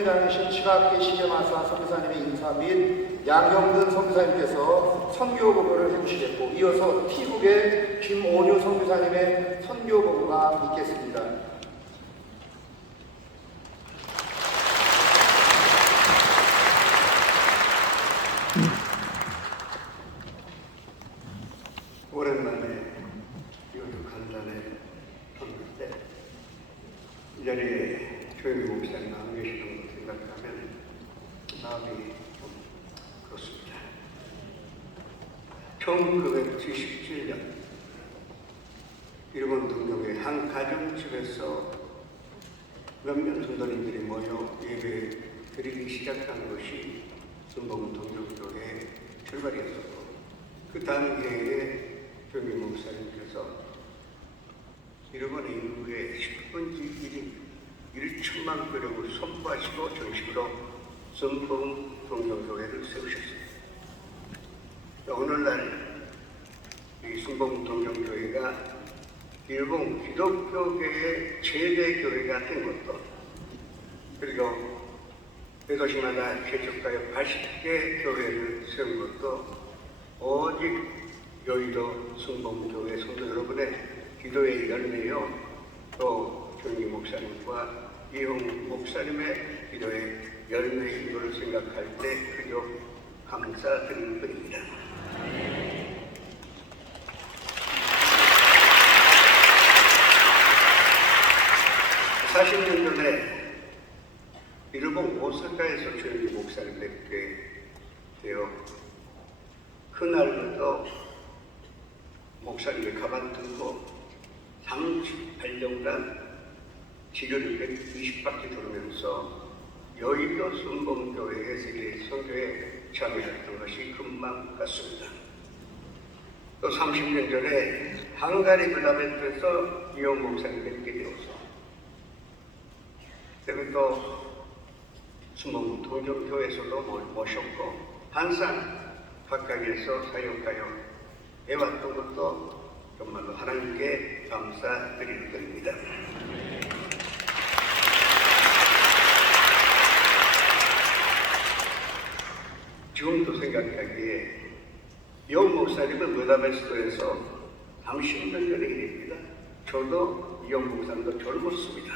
총회장이신 시각계 시계마사 선교사님의 인사 및 양형근 선교사님께서 선교 보고를 해주시겠고 이어서 T국의 김온유 선교사님의 선교 보고가 있겠습니다. 이 자리에 조용히 목사님 안 계시는 걸 생각하면 마음이 좀 그렇습니다. 1977년, 일본 동경의 한 가정집에서 몇몇 성도님들이 모여 예배 드리기 시작한 것이 순봉 동경교회 출발이었었고, 그 단계에 조미 목사님께서 일본의 인구의 10분지 1인 1천만 교력을 선포하시고 정식으로 선봉 동경교회를 세우셨습니다. 오늘날 이 순봉 동경교회가 일본 기독교계의 최대 교회가 된 것도 그리고 대도시마다 개척하여 80개 교회를 세운 것도 오직 여의도 순봉교회 성도 여러분의 기도의 열매요 또 정기 목사님과 이용 목사님의 기도의 열매인 것을 생각할 때 그저 감사드리는 뿐입니다. 40년 전에 일본 오사카에서 조용히 목사를 뵙게 되어 그날부터 목사님의 가방 들고 38년간 지교를 120바퀴 돌면서 여의도 순봉교회의 세계 선교에 참여했던 것이 금방 같습니다. 또 30년 전에 한가리 블라벤트에서 이용 목사님 뵙게 되어서 그리고 또 순봉 동정교회에서도 모셨고 항상 각각에서 사역하여 해왔던 것도 정말로 하나님께 감사드리는 겁니다. 지금도 생각하기에 영 목사님은 무다메스코에서 30년 전의 일입니다. 저도 이영 목사님도 젊었습니다.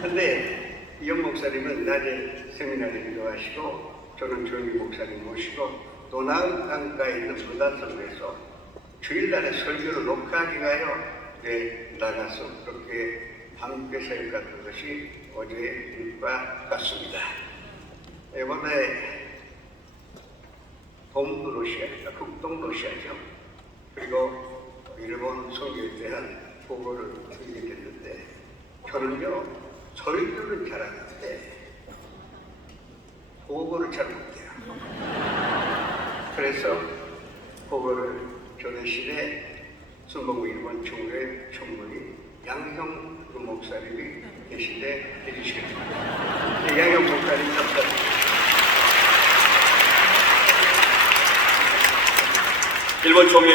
근데 이영 목사님은 낮에 세미나를 기도하시고 저는 조용히 목사님 모시고 또 나은 강가에 있는 무단성에서 주일날에 설교를 녹화하기 가요 네, 나가서 그렇게 함께 사역했던 것이 어제의 일과 같습니다. 이번에 동부 러시아입니다. 극동 러시아죠. 그리고 일본 성교에 대한 보고를 드리게 됐는데 저는요 설교를 잘하는데 보고를 잘 못해요. 그래서 그거를 전해실에 순봉구 일본 총회 총무인 양형 그 목사님이 대신에 해주시겠습니다. 네, 양형 목사님 감사드립니다. 일본 총회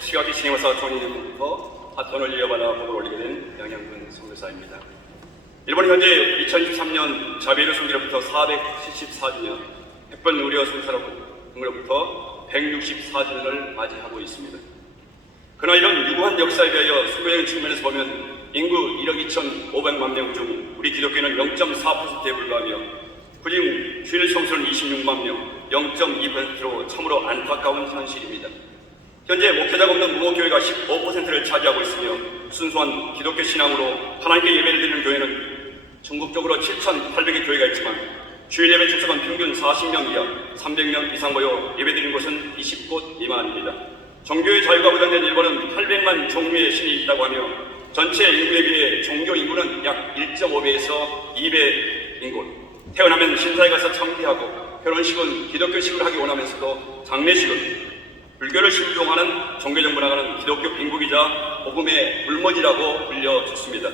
시각기 신임사 총리부터 파턴을 이어받아 보고를 올리게 된 양양근 선교사입니다. 일본이 현재 2023년 자비르 순기로부터 474주년, 햇번 우리어 순사로부터 164주년을 맞이하고 있습니다. 그러나 이런 유구한 역사에 대하여 수교적인 측면에서 보면 인구 1억 2,500만 명 중 우리 기독교는 0.4%에 불과하며 그중 주일 성수는 26만 명, 0.2%로 참으로 안타까운 현실입니다. 현재 목회자가 없는 무목교회가 15%를 차지하고 있으며 순수한 기독교 신앙으로 하나님께 예배를 드리는 교회는 전국적으로 7,800의 교회가 있지만 주일 예배 출석은 평균 40명 이하, 300명 이상 모여 예배드리는 곳은 20곳 미만입니다. 종교의 자유가 보장된 일본은 800만 종류의 신이 있다고 하며 전체 인구에 비해 종교 인구는 약 1.5배에서 2배인 곳. 태어나면 신사에 가서 창피하고 결혼식은 기독교식을 하기 원하면서도 장례식은 불교를 신종하는 종교적 문화가는 기독교 빈국이자 복음의 불모지라고 불려졌습니다.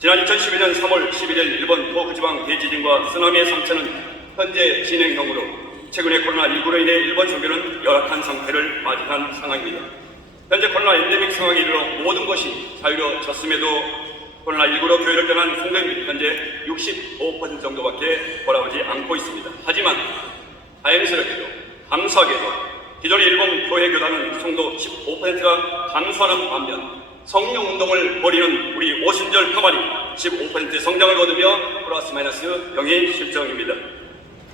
지난 2012년 3월 11일 일본 도쿠지방 대지진과 쓰나미의 상처는 현재 진행형으로 최근에 코로나19로 인해 일본 종교는 열악한 상태를 맞이한 상황입니다. 현재 코로나 엔데믹 상황에 이르러 모든 것이 자유로워졌음에도 코로나19로 교회를 떠난 성도님들이 현재 65% 정도밖에 돌아오지 않고 있습니다. 하지만 다행스럽게도 감사하게도 기존의 일본 교회 교단은 성도 15%가 감소하는 반면 성령 운동을 벌이는 우리 오순절 평화리 15% 성장을 거두며 플러스 마이너스 0의 실정입니다.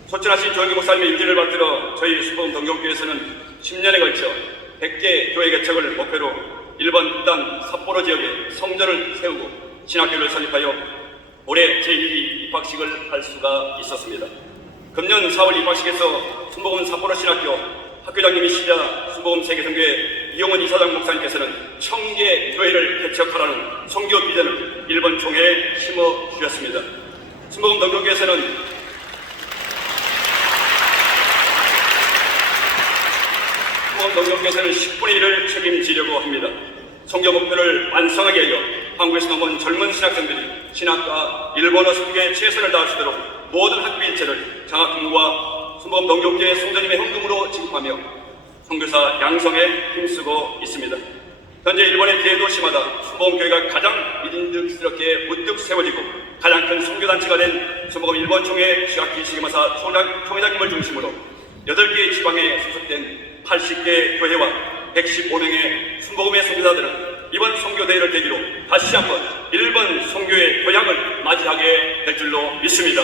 소천하신 조영기 목사님의 임재를 받들어 저희 수봉 동경교회에서는 10년에 걸쳐 100개 교회 개척을 목표로 일본 땅 삿포로 지역에 성전을 세우고 신학교를 설립하여 올해 제1기 입학식을 할 수가 있었습니다. 금년 4월 입학식에서 순복음 삿포로 신학교 학교장님이시자 순복음 세계선교회 이용원 이사장 목사님께서는 청계 교회를 개척하라는 성교 비전을 일본 총회에 심어 주셨습니다. 순복음 동경교회에서는 수원 농경께서는 10분의 1을 책임지려고 합니다. 성교 목표를 완성하게 하여 한국에서 넘은 젊은 신학생들이 신학과 일본어 수업에 최선을 다하시도록 모든 학교 일체를 장학금과 수범 농경계 성도님의 현금으로 지급하며 선교사 양성에 힘쓰고 있습니다. 현재 일본의 대도시마다 수범교회가 가장 믿음직스럽게 우뚝 세워지고 가장 큰 선교단체가 된 수범 일본총회 지학기 시기마사 총회장님을 중심으로 8개 지방에 소속된 80개 교회와 115명의 순복음의 선교사들은 이번 선교대회를 계기로 다시 한번 일본 선교의 고향을 맞이하게 될 줄로 믿습니다.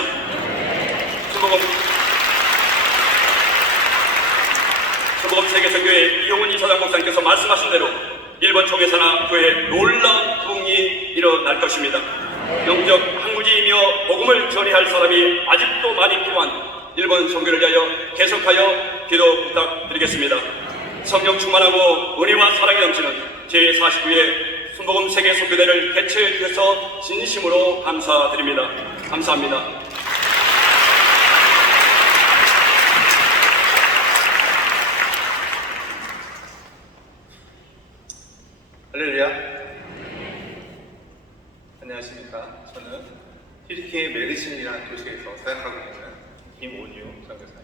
순복음 순복음 세계선교회 이용훈 이사장 목사님께서 말씀하신 대로 일본 총회사나 교회 놀라운 부흥이 일어날 것입니다. 영적 항구지이며 복음을 전해할 사람이 아직도 많이 필요한 일본 선교를 위하여 계속하여 기도 부탁드리겠습니다. 성령 충만하고 은혜와 사랑이 넘치는 제49회 순복음 세계 선교대를 개최해 주셔서 진심으로 감사드립니다. 감사합니다. 할렐루야. 안녕하십니까. 저는 티리키의 메르신이라는 도시에서 사역하고 있는 김온유 전교사입니다.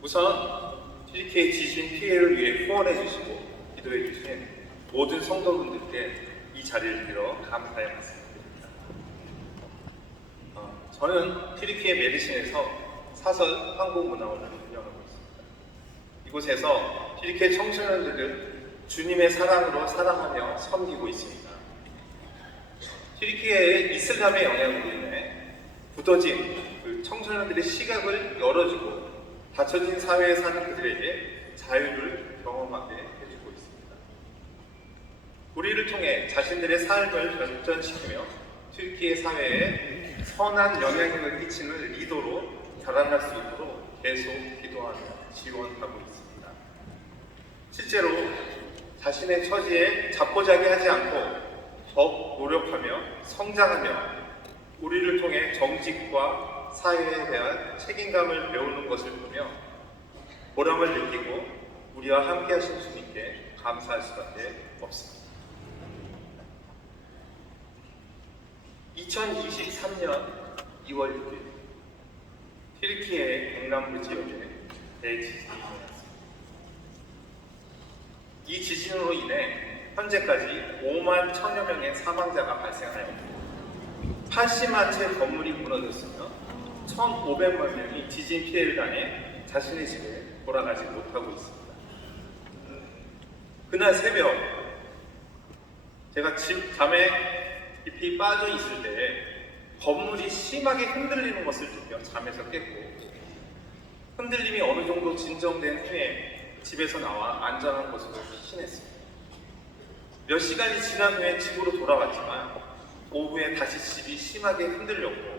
우선 티리키의 지진 피해를 위해 후원해 주시고 기도해 주신 모든 성도분들께 이 자리를 빌어 감사의 말씀을 드립니다. 어, 저는 티리키의 메르신에서 사설 한국문화원을 운영하고 있습니다. 이곳에서 티리키의 청소년들을 주님의 사랑으로 사랑하며 섬기고 있습니다. 티리키의 이슬람의 영향으로 인해 굳어진 그 청소년들의 시각을 열어주고 닫혀진 사회에 사는 그들에게 자유를 경험하게 해주고 있습니다. 우리를 통해 자신들의 삶을 발전시키며 튀르키예 사회에 선한 영향력을 끼치는 리더로 자라날 수 있도록 계속 기도하며 지원하고 있습니다. 실제로 자신의 처지에 자포자기하지 않고 더욱 노력하며 성장하며 우리를 통해 정직과 사회에 대한 책임감을 배우는 것을 보며 보람을 느끼고 우리와 함께 하신 주님께 감사할 수밖에 없습니다. 2023년 2월 6일 튀르키예 동남부 지역에 대지진이 일어났습니다. 이 지진으로 인해 현재까지 5만 천여 명의 사망자가 발생하여 80만 채 건물이 무너졌으며 1,500만 명이 지진 피해를 당해 자신의 집에 돌아가지 못하고 있습니다. 그날 새벽 제가 집 잠에 깊이 빠져 있을 때 건물이 심하게 흔들리는 것을 느껴 잠에서 깼고 흔들림이 어느 정도 진정된 후에 집에서 나와 안전한 곳으로 피신했습니다. 몇 시간이 지난 후에 집으로 돌아왔지만 오후에 다시 집이 심하게 흔들렸고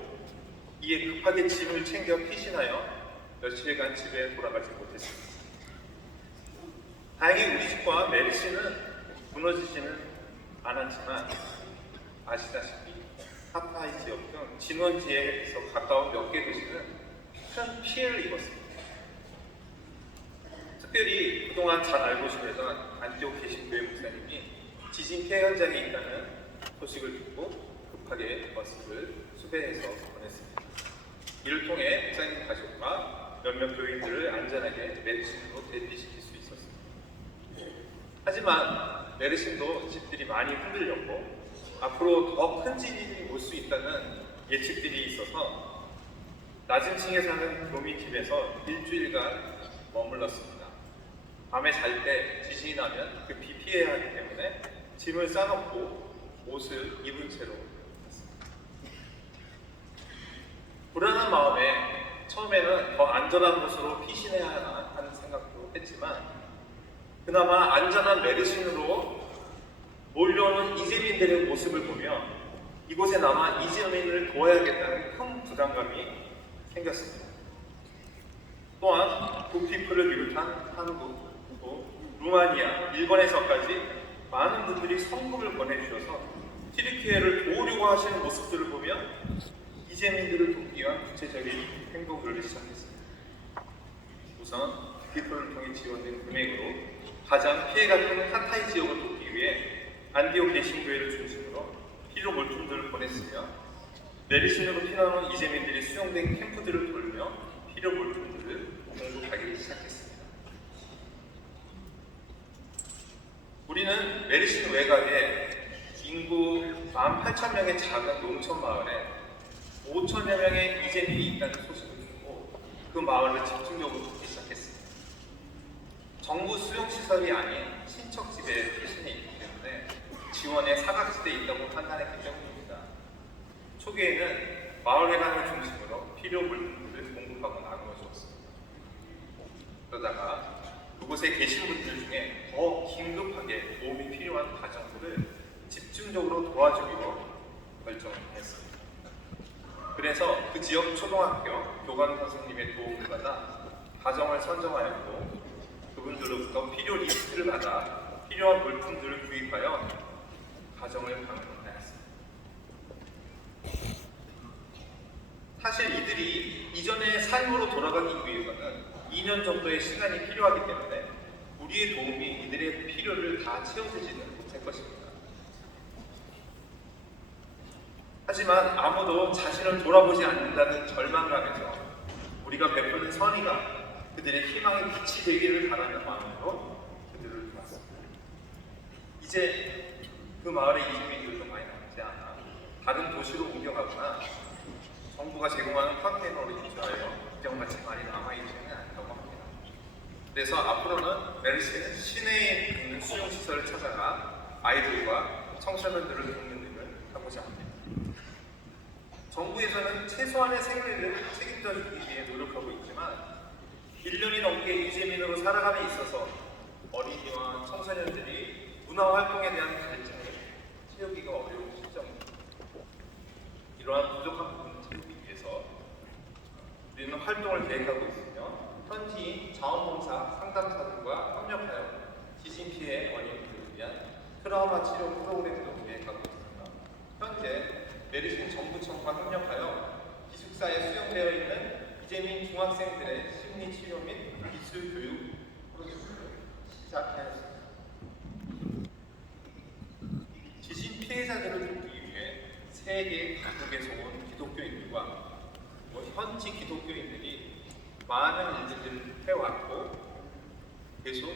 이에 급하게 짐을 챙겨 피신하여 며칠간 집에 돌아가지 못했습니다. 다행히 우리 집과 메리 씨는 무너지지는 않았지만 아시다시피 하파이 지역 등 진원지에서 가까운 몇 개 도시는 큰 피해를 입었습니다. 특별히 그동안 잘 알고 지내던 안티옥 계신 교회 목사님이 지진 피해 현장에 있다는 소식을 듣고 급하게 버스를 수배해서 보냈습니다. 이를 통해 목사님 가족과 몇몇 교인들을 안전하게 메르신으로 대피시킬 수 있었습니다. 하지만 메르신도 집들이 많이 흔들렸고 앞으로 더 큰 지진이 올 수 있다는 예측들이 있어서 낮은 층에 사는 교민 집에서 일주일간 머물렀습니다. 밤에 잘 때 지진이 나면 급히 피해야 하기 때문에 짐을 싸놓고 옷을 입은 채로 잤습니다. 불안한 마음에 처음에는 더 안전한 곳으로 피신해야 하나 하는 생각도 했지만 그나마 안전한 메르신으로 몰려오는 이재민들의 모습을 보며 이곳에 남아 이재민을 도와야겠다는 큰 부담감이 생겼습니다. 또한 북피플을 비롯한 한국, 또 루마니아, 일본에서까지 많은 분들이 성금을 보내주셔서 티르키예를 도우려고 하시는 모습들을 보며 이재민들을 돕기 위한 구체적인 행동들을 시작했습니다. 우선 피플을 통해 지원된 금액으로 가장 피해가 큰 하타이 지역을 돕기 위해 안디오 개신교회를 중심으로 필요 물품들을 보냈으며 메리신으로 피난온 이재민들이 수용된 캠프들을 돌며 필요 물품들을 공급하기 시작했습니다. 우리는 메리신 외곽에 인구 18,000명의 작은 농촌 마을에 5천여 명의 이재민이 있다는 소식을 듣고 그 마을을 집중적으로 돕기 시작했습니다. 정부 수용시설이 아닌 친척집에 표신해 있기 때문에 지원의 사각지대에 있다고 판단했기 때문입니다. 초기에는 마을회관을 중심으로 필요 물품들을 공급하고 나누어 주었습니다. 그러다가 그곳에 계신 분들 중에 더 긴급하게 도움이 필요한 가정들을 집중적으로 도와주기로 결정했습니다. 그래서 그 지역 초등학교 교감 선생님의 도움을 받아 가정을 선정하였고 그분들로부터 필요 리스트를 받아 필요한 물품들을 구입하여 가정을 방문하였습니다. 사실 이들이 이전의 삶으로 돌아가기 위해서는 2년 정도의 시간이 필요하기 때문에 우리의 도움이 이들의 필요를 다 채워주지는 못할 것입니다. 하지만 아무도 자신을 돌아보지 않는다는 절망감에서 우리가 베푸는 선의가 그들의 희망의 빛이 되기를 바라는 마음으로 그들을 도왔습니다. 이제 그 마을의 이주민들도 많이 남지 않아 다른 도시로 옮겨가거나 정부가 제공하는 컨테이너로 이주하여 이정같이 많이 남아있지는 않다고 합니다. 그래서 앞으로는 메르시는 시내에 있는 수용시설을 찾아가 아이들과 청소년들을 돕는 일을 하고자 합니다. 정부에서는 최소한의 생계를 책임져 주기 위해 노력하고 있지만 1년이 넘게 이재민으로 살아감에 있어서 어린이와 청소년들이 문화 활동에 대한 갈증을 채우기가 어려운 시점입니다. 이러한 부족한 부분을 채우기 위해서 우리는 활동을 계획하고 있으며 현지인 자원봉사 상담사들과 협력하여 지진 피해 원인들을 위한 트라우마 치료 프로그램도 계획하고 있습니다. 현재 정부청과 협력하여 기숙사에 수용되어 있는 이재민 중학생들의 심리 치료 및 기술 교육 프로그램을 시작하였습니다. 지진 피해자들을 돕기 위해 세계 각국에서 온 기독교인들과 뭐 현지 기독교인들이 많은 일들을 해왔고 계속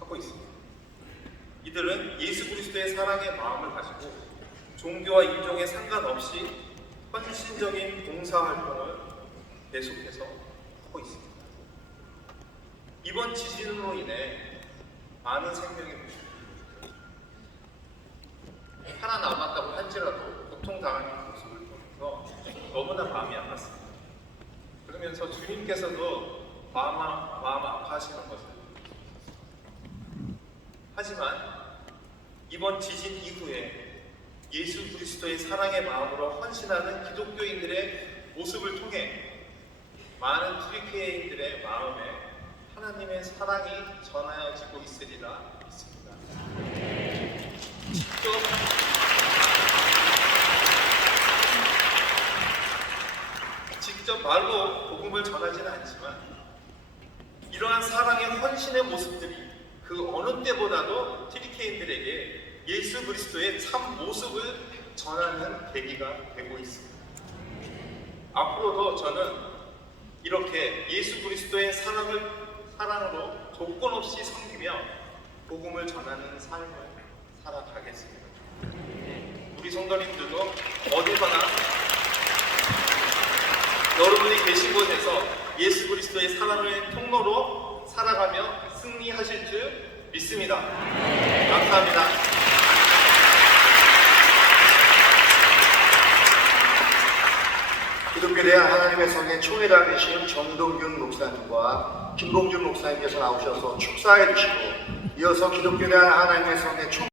하고 있습니다. 이들은 예수 그리스도의 사랑의 마음을 가지고 종교와 인종에 상관없이 헌신적인 봉사 활동을 계속해서 하고 있습니다. 이번 지진으로 인해 많은 생명이 살아남았다고 할지라도 고통당하는 모습을 보면서 너무나 마음이 아팠습니다. 그러면서 주님께서도 마음, 마음 아파하시는 것을 하지만 이번 지진 이후에 예수 그리스도의 사랑의 마음으로 헌신하는 기독교인들의 모습을 통해 많은 트리키에인들의 마음에 하나님의 사랑이 전하여지고 있으리라 믿습니다. 직접 직접 말로 복음을 전하지는 않지만 이러한 사랑의 헌신의 모습들이 그 어느 때보다도 트리케인들에게 예수 그리스도의 참 모습을 전하는 계기가 되고 있습니다. 앞으로도 저는 이렇게 예수 그리스도의 사랑을 사랑으로 조건 없이 섬기며 복음을 전하는 삶을 살아가겠습니다. 우리 성도님들도 어디서나 여러분이 계신 곳에서 예수 그리스도의 사랑의 통로로 살아가며 승리하실 줄 믿습니다. 감사합니다. 기독교에 대한 하나님의 성의 총회장이신 정동균 목사님과 김봉준 목사님께서 나오셔서 축사해 주시고 이어서 기독교에 대한 하나님의 성의 총